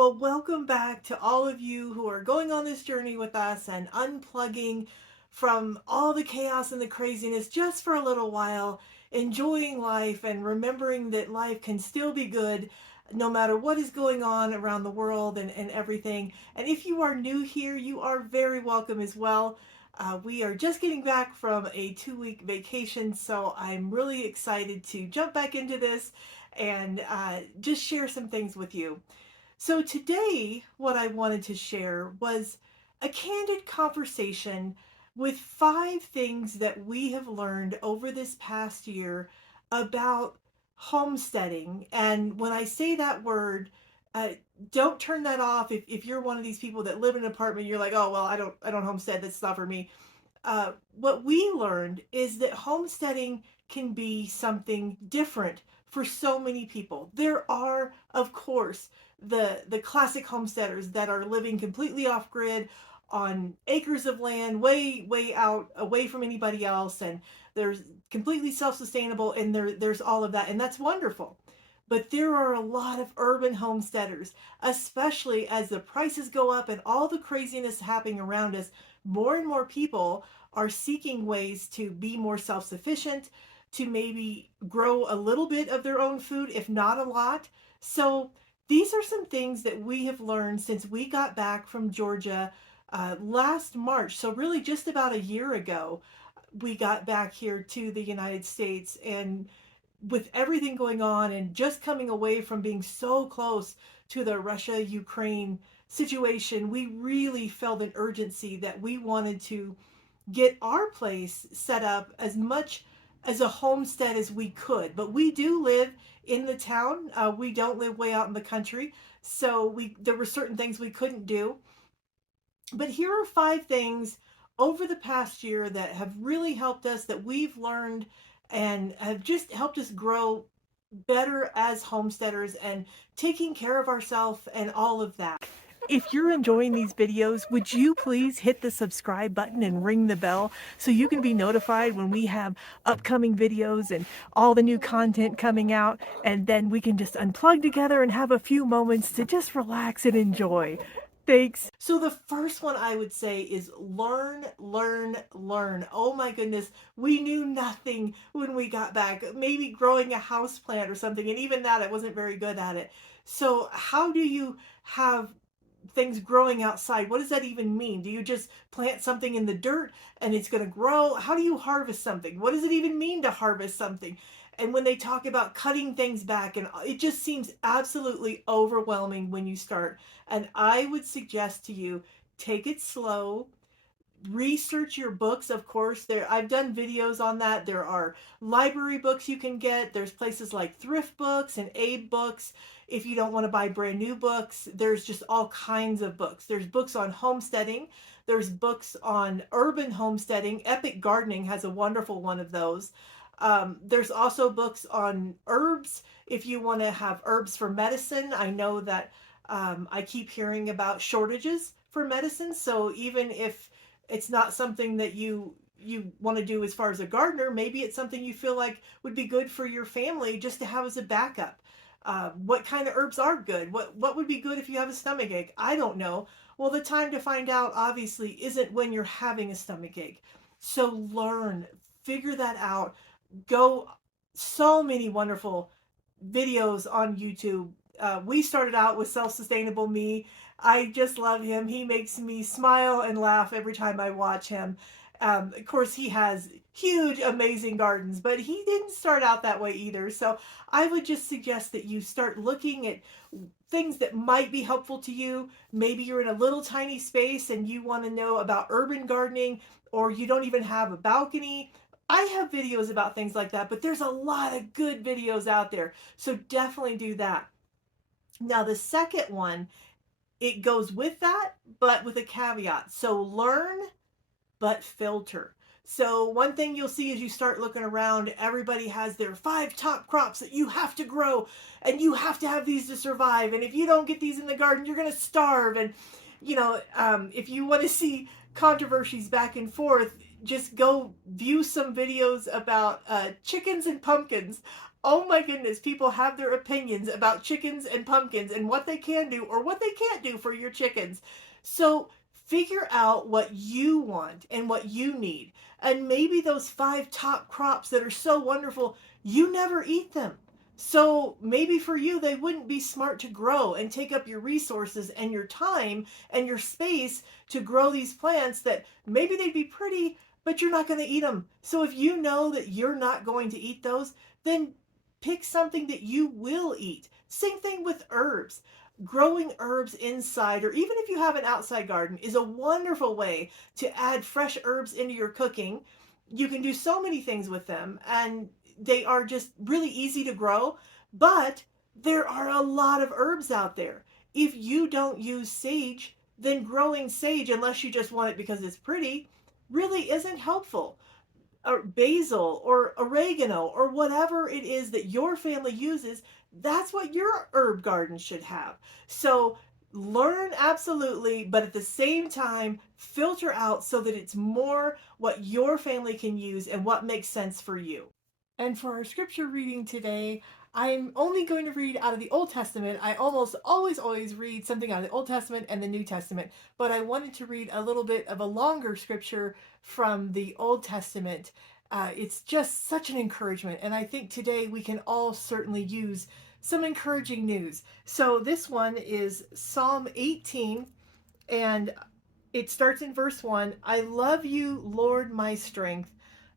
Well, welcome back to all of you who are going on this journey with us and unplugging from all the chaos and the craziness just for a little while, enjoying life and remembering that life can still be good no matter what is going on around the world and everything. And if you are new here, you are very welcome as well. We are just getting back from a 2 week vacation, so I'm really excited to jump back into this and just share some things with you. So today, what I wanted to share was a candid conversation with 5 things that we have learned over this past year about homesteading. And when I say that word, uh, don't turn that off. If you're one of these people that live in an apartment, you're like, oh well, I don't homestead. That's not for me. What we learned is that homesteading can be something different for so many people. There are, of course, the classic homesteaders that are living completely off grid on acres of land, way out away from anybody else, and there's completely self-sustainable, and there's all of that, and that's wonderful. But there are a lot of urban homesteaders, especially as the prices go up and all the craziness happening around us. More and more people are seeking ways to be more self sufficient, to maybe grow a little bit of their own food, if not a lot. So, these are some things that we have learned since we got back from Georgia last March. So, really, just about a year ago, we got back here to the United States. And with everything going on and just coming away from being so close to the Russia Ukraine situation, we really felt an urgency that we wanted to get our place set up as much as a homestead as we could. But we do live in the town. We don't live way out in the country, so we there were certain things we couldn't do. But here are 5 things over the past year that have really helped us, that we've learned and have just helped us grow better as homesteaders and taking care of ourselves and all of that. If you're enjoying these videos, would you please hit the subscribe button and ring the bell so you can be notified when we have upcoming videos and all the new content coming out, and then we can just unplug together and have a few moments to just relax and enjoy. Thanks. So the first one I would say is learn, learn, learn. Oh my goodness, we knew nothing when we got back. Maybe growing a house plant or something, and even that I wasn't very good at it. So how do you have things growing outside? What does that even mean? Do you just plant something in the dirt and it's going to grow? How do you harvest something? What does it even mean to harvest something? And when they talk about cutting things back, and it just seems absolutely overwhelming when you start. And I would suggest to you, take it slow, research your books. Of course, there I've done videos on that. There are library books you can get. There's places like thrift books and aid books. If you don't want to buy brand new books, there's just all kinds of books. There's books on homesteading. There's books on urban homesteading. Epic Gardening has a wonderful one of those. There's also books on herbs if you want to have herbs for medicine. I know that I keep hearing about shortages for medicine, so even if it's not something that you want to do as far as a gardener, maybe it's something you feel like would be good for your family just to have as a backup. What kind of herbs are good? What would be good if you have a stomach ache? I don't know. Well, the time to find out obviously isn't when you're having a stomach ache. So learn, figure that out. Go, so many wonderful videos on YouTube. We started out with Self Sustainable Me. I just love him. He makes me smile and laugh every time I watch him. Of course, he has huge, amazing gardens, but he didn't start out that way either. So I would just suggest that you start looking at things that might be helpful to you. Maybe you're in a little tiny space and you want to know about urban gardening, or you don't even have a balcony. I have videos about things like that, but there's a lot of good videos out there. So definitely do that. Now, the second one, it goes with that, but with a caveat. So learn, but filter. So one thing you'll see as you start looking around, everybody has their 5 top crops that you have to grow, and you have to have these to survive. And if you don't get these in the garden, you're going to starve. And if you want to see controversies back and forth, just go view some videos about chickens and pumpkins. Oh my goodness, people have their opinions about chickens and pumpkins and what they can do or what they can't do for your chickens. So figure out what you want and what you need. And maybe those five top crops that are so wonderful, you never eat them. So maybe for you, they wouldn't be smart to grow and take up your resources and your time and your space to grow these plants that maybe they'd be pretty, but you're not going to eat them. So if you know that you're not going to eat those, then pick something that you will eat. Same thing with herbs. Growing herbs inside, or even if you have an outside garden, is a wonderful way to add fresh herbs into your cooking. You can do so many things with them, and they are just really easy to grow. But there are a lot of herbs out there. If you don't use sage, then growing sage, unless you just want it because it's pretty, really isn't helpful. Or basil or oregano or whatever it is that your family uses, that's what your herb garden should have. So learn absolutely, but at the same time, filter out so that it's more what your family can use and what makes sense for you. And for our scripture reading today, I'm only going to read out of the Old Testament. I almost always read something out of the Old Testament and the New Testament, but I wanted to read a little bit of a longer scripture from the Old Testament. It's just such an encouragement, and I think today we can all certainly use some encouraging news. So this one is Psalm 18, and it starts in verse 1. I love you, Lord, my strength.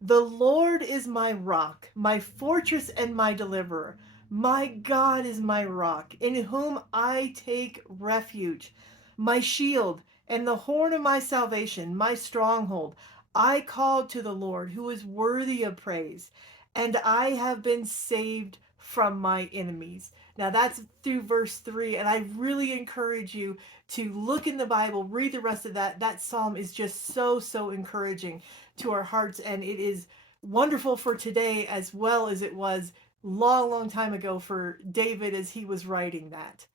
The Lord is my rock, my fortress, and my deliverer. My God is my rock, in whom I take refuge, my shield, and the horn of my salvation, my stronghold. I called to the Lord, who is worthy of praise, and I have been saved from my enemies. Now that's through verse 3, and I really encourage you to look in the Bible, read the rest of that. That psalm is just so encouraging to our hearts, and it is wonderful for today as well as it was long time ago for David as he was writing that.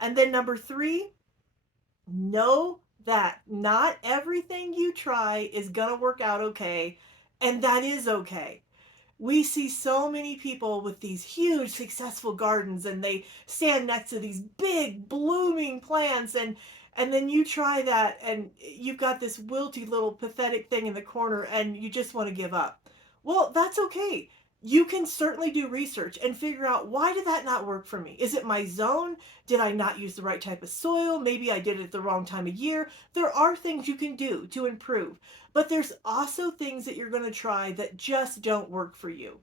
And then number 3, know that not everything you try is going to work out okay, and that is okay. We see so many people with these huge successful gardens, and they stand next to these big blooming plants, and then you try that and you've got this wilty little pathetic thing in the corner and you just want to give up. Well, that's okay. You can certainly do research and figure out, why did that not work for me? Is it my zone? Did I not use the right type of soil? Maybe I did it at the wrong time of year. There are things you can do to improve, but there's also things that you're going to try that just don't work for you.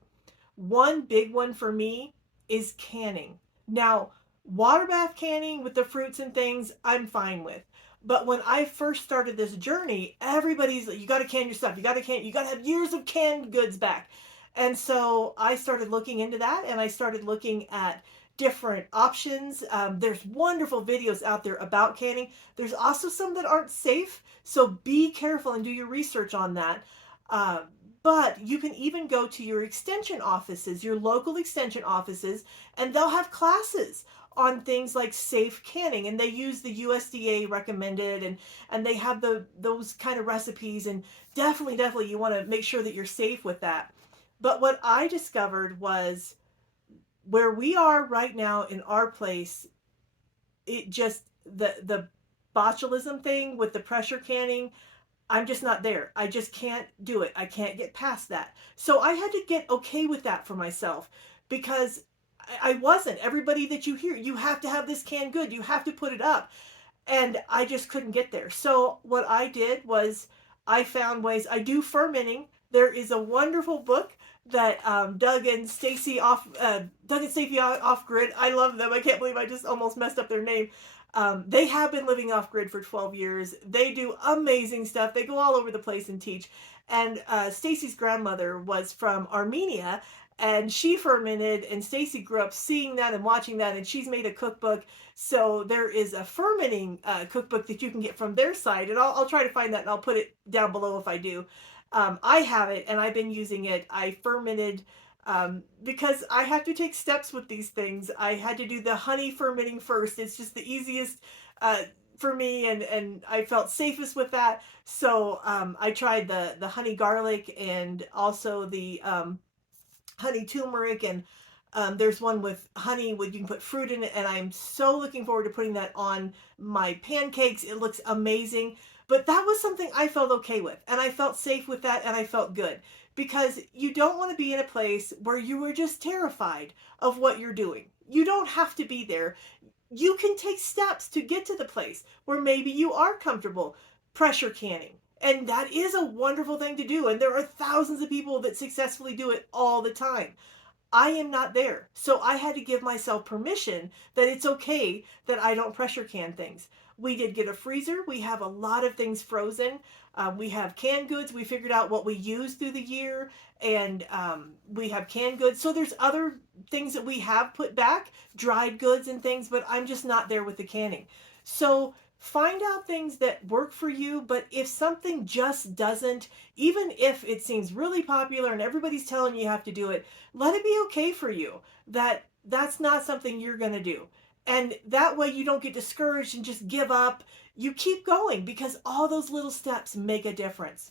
One big one for me is canning. Now, water bath canning with the fruits and things, I'm fine with. But when I first started this journey, everybody's like, you got to can your stuff. You got to can, you got to have years of canned goods back. And so I started looking into that, and I started looking at different options. There's wonderful videos out there about canning. There's also some that aren't safe. So be careful and do your research on that. Uh, but you can even go to your extension offices, your local extension offices, and they'll have classes on things like safe canning, and they use the USDA recommended, and they have those kind of recipes, and definitely you want to make sure that you're safe with that. But what I discovered was, where we are right now in our place, it just, the botulism thing with the pressure canning, I'm just not there. I just can't do it. I can't get past that. So I had to get okay with that for myself, because I wasn't. Everybody that you hear, you have to have this canned good, you have to put it up. And I just couldn't get there. So what I did was, I found ways. I do fermenting. There is a wonderful book that Doug and Stacy off grid. I love them. I can't believe I just almost messed up their name. They have been living off grid for 12 years. They do amazing stuff. They go all over the place and teach. And Stacy's grandmother was from Armenia, and she fermented, and Stacy grew up seeing that and watching that, and she's made a cookbook. So there is a fermenting cookbook that you can get from their site, and I'll try to find that, and I'll put it down below if I do. I have it, and I've been using it. I fermented because I have to take steps with these things. I had to do the honey fermenting first. It's just the easiest for me, and I felt safest with that. So I tried the honey garlic, and also the honey turmeric, and there's one with honey with you can put fruit in it, and I'm so looking forward to putting that on my pancakes. It looks amazing. But that was something I felt okay with, and I felt safe with that, and I felt good, because you don't want to be in a place where you were just terrified of what you're doing. You don't have to be there. You can take steps to get to the place where maybe you are comfortable pressure canning. And that is a wonderful thing to do. And there are thousands of people that successfully do it all the time. I am not there. So I had to give myself permission that it's okay that I don't pressure can things. We did get a freezer. We have a lot of things frozen. We have canned goods. We figured out what we use through the year, and we have canned goods. So there's other things that we have put back, dried goods and things, but I'm just not there with the canning. So find out things that work for you, but if something just doesn't, even if it seems really popular and everybody's telling you have to do it, let it be okay for you that that's not something you're going to do. And that way you don't get discouraged and just give up. You keep going because all those little steps make a difference.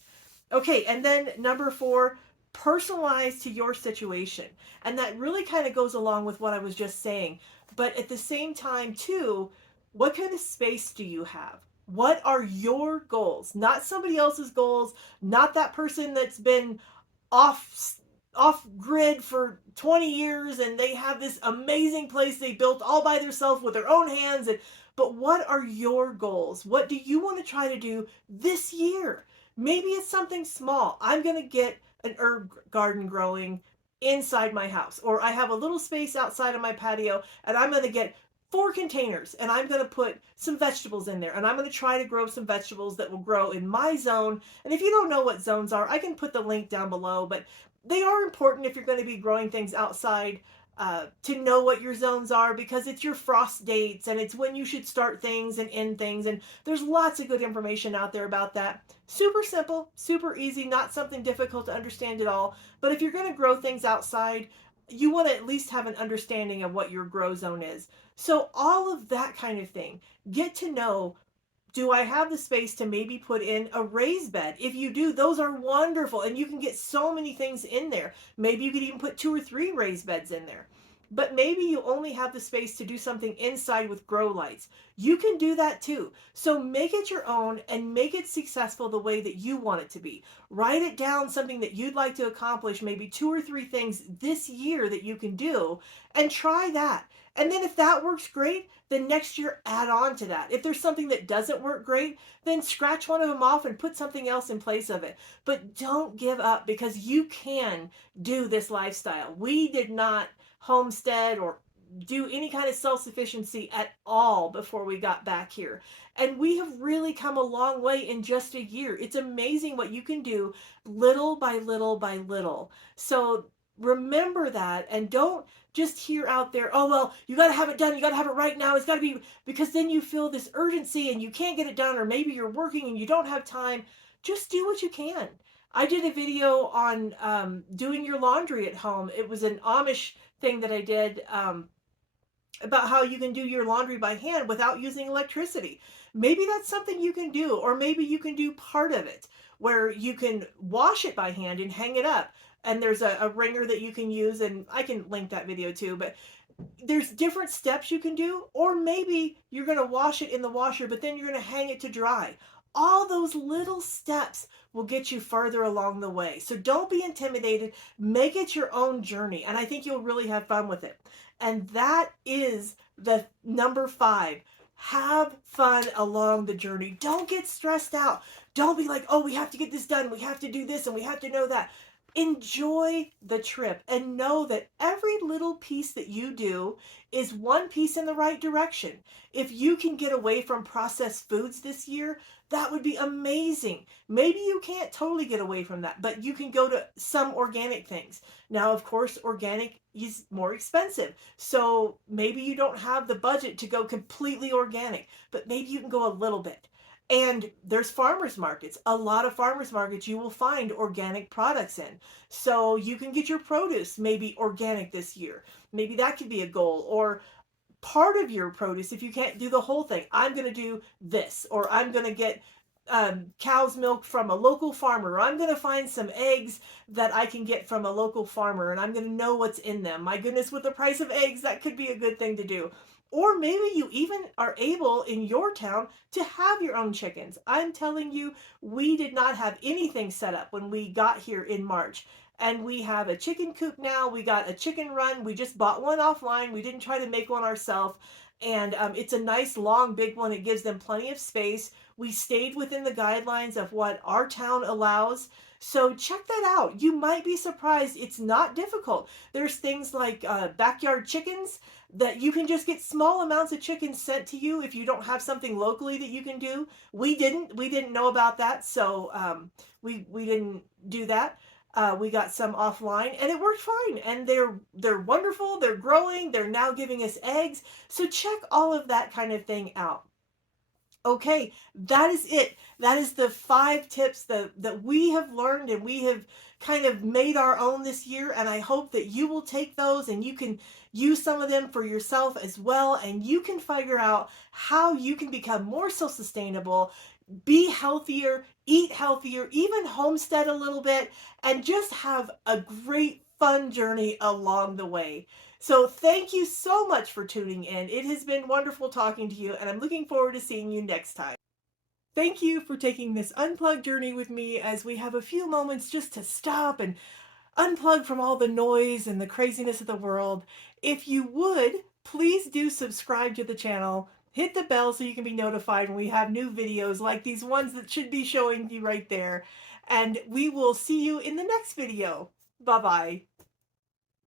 Okay, and then number 4, personalize to your situation. And that really kind of goes along with what I was just saying. But at the same time, too, what kind of space do you have? What are your goals? Not somebody else's goals, not that person that's been off off grid for 20 years and they have this amazing place they built all by themselves with their own hands, and but what are your goals? What do you want to try to do this year? Maybe it's something small. I'm going to get an herb garden growing inside my house, or I have a little space outside of my patio and I'm going to get 4 containers and I'm going to put some vegetables in there, and I'm going to try to grow some vegetables that will grow in my zone. And if you don't know what zones are, I can put the link down below, but they are important if you're going to be growing things outside, to know what your zones are, because it's your frost dates and it's when you should start things and end things. And there's lots of good information out there about that. Super simple, super easy, not something difficult to understand at all. But if you're going to grow things outside, you want to at least have an understanding of what your grow zone is. So all of that kind of thing. Get to know, do I have the space to maybe put in a raised bed? If you do, those are wonderful, and you can get so many things in there. Maybe you could even put 2 or 3 raised beds in there. But maybe you only have the space to do something inside with grow lights. You can do that too. So make it your own and make it successful the way that you want it to be. Write it down, something that you'd like to accomplish, maybe 2 or 3 things this year that you can do, and try that. And then if that works great, then next year add on to that. If there's something that doesn't work great, then scratch one of them off and put something else in place of it. But don't give up, because you can do this lifestyle. We did not homestead or do any kind of self-sufficiency at all before we got back here. And we have really come a long way in just a year. It's amazing what you can do little by little by little. So remember that, and don't just hear out there, oh, well, you got to have it done. You got to have it right now. It's got to be, because then you feel this urgency and you can't get it done, or maybe you're working and you don't have time. Just do what you can. I did a video on doing your laundry at home. It was an Amish thing that I did, about how you can do your laundry by hand without using electricity. Maybe that's something you can do, or maybe you can do part of it where you can wash it by hand and hang it up. And there's a wringer that you can use, and I can link that video too. But there's different steps you can do, or maybe you're going to wash it in the washer, but then you're going to hang it to dry. All those little steps will get you further along the way. So don't be intimidated. Make it your own journey, and I think you'll really have fun with it. And that is the number 5. Have fun along the journey. Don't get stressed out. Don't be like, oh, we have to get this done. We have to do this and we have to know that. Enjoy the trip and know that every little piece that you do is one piece in the right direction. If you can get away from processed foods this year, that would be amazing. Maybe you can't totally get away from that, but you can go to some organic things. Now, of course, organic is more expensive. So maybe you don't have the budget to go completely organic, but maybe you can go a little bit. And there's farmers markets. A lot of farmers markets you will find organic products in. So you can get your produce maybe organic this year. Maybe that could be a goal. Or part of your produce, if you can't do the whole thing, I'm going to do this, or I'm going to get cow's milk from a local farmer, or I'm going to find some eggs that I can get from a local farmer and I'm going to know what's in them. My goodness, with the price of eggs, that could be a good thing to do. Or maybe you even are able in your town to have your own chickens. I'm telling you, we did not have anything set up when we got here in March. And we have a chicken coop now. We got a chicken run. We just bought one offline. We didn't try to make one ourselves. And it's a nice, long, big one. It gives them plenty of space. We stayed within the guidelines of what our town allows. So check that out. You might be surprised. It's not difficult. There's things like backyard chickens that you can just get small amounts of chickens sent to you if you don't have something locally that you can do. We didn't know about that, so we didn't do that. We got some offline and it worked fine, and they're wonderful. They're growing. They're now giving us eggs. So check all of that kind of thing out. Okay, that is it. That is the 5 tips that we have learned and we have kind of made our own this year. And I hope that you will take those and you can use some of them for yourself as well. And you can figure out how you can become more self-sustainable, be healthier, eat healthier, even homestead a little bit, and just have a great fun journey along the way. So thank you so much for tuning in. It has been wonderful talking to you, and I'm looking forward to seeing you next time. Thank you for taking this unplugged journey with me as we have a few moments just to stop and unplug from all the noise and the craziness of the world. If you would, please do subscribe to the channel. Hit the bell so you can be notified when we have new videos like these ones that should be showing you right there. And we will see you in the next video. Bye-bye.